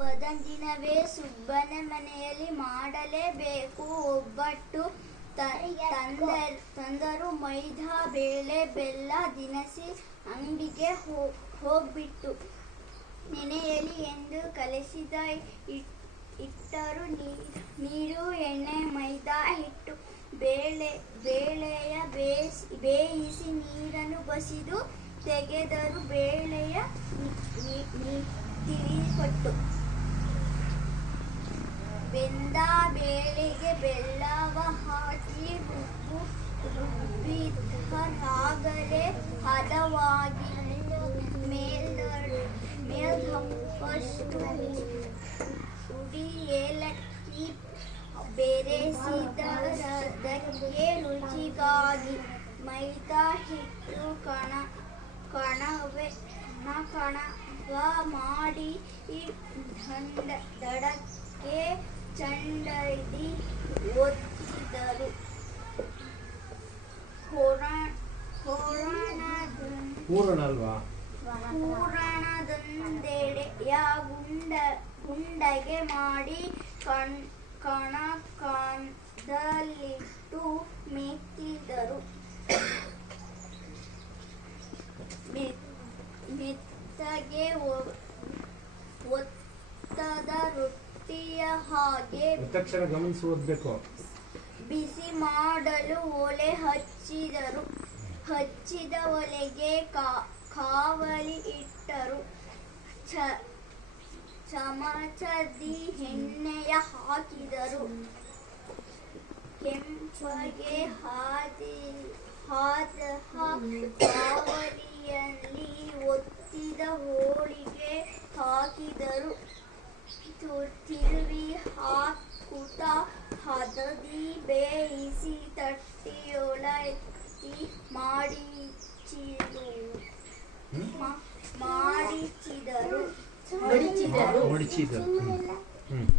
ಹಬ್ಬದ ದಿನವೇ ಸುಬ್ಬನ ಮನೆಯಲ್ಲಿ ಮಾಡಲೇಬೇಕು ಒಬ್ಬಟ್ಟು. ತಂದರು ಮೈದಾ ಬೇಳೆ ಬೆಲ್ಲ ದಿನಸಿ ಅಂಗಡಿಗೆ ಹೋಗ್ಬಿಟ್ಟು ನೆನೆಯಲಿ ಎಂದು ಕಲಸಿದ ಇಟ್ಟರು ನೀರು ಎಣ್ಣೆ ಮೈದಾ ಹಿಟ್ಟು ಬೇಳೆಯ ಬೇಯಿಸಿ ನೀರನ್ನು ಬಸಿದು ತೆಗೆದರು ಬೇಳೆಯ ತಿಳಿಪಟ್ಟು. ಬೆಂದ ಬೇಳೆಗೆ ಬೆಲ್ಲವ ಹಾಕಿ ರುಬ್ಬಿದರಾಗಲೇ ಹದವಾಗಿ ಮೇಲ್ಹಪ್ಪಷ್ಟು ಪುಡಿ ಏಲಕ್ಕಿ ಬೆರೆಸಿದರದಕ್ಕೆ ರುಚಿಗಾಗಿ ಮೈದಾ ಹಿಟ್ಟು ಕಣವ ಮಾಡಿ ದಡಕ್ಕೆ ಚಂಡದಿ ಒತ್ತಿದರು. ಹೂರಣದೊಂದೆಡೆಯ ಗುಂಡಗೆ ಮಾಡಿ ಕಣಕದಲ್ಲಿಟ್ಟು ಮೆತ್ತಿದರು. ಮೆತ್ತಗೆ ಒತ್ತದ ರೊಟ್ಟಿಯ ಹಾಗೆ ಬಿಸಿ ಮಾಡಲು ಒಲೆ ಹಚ್ಚಿದರು. ಹಚ್ಚಿದ ಒಲೆಗೆ ಕಾವಲಿ ಇಟ್ಟರು. ಚಮಚದಿ ಎಣ್ಣೆಯ ಹಾಕಿದರು. ಕೆಂಪಗೆ ಕಾವಲಿಯಲ್ಲಿ ಒತ್ತಿದ ಹೋಳಿಗೆ ಹಾಕಿದರು. ತಿರುವಿ ಹಾಕುತ್ತ ಹದದಿ ಬೇಯಿಸಿ ತಟ್ಟೆಯೊಳಗೆ ಮಡಿಚಿದರು.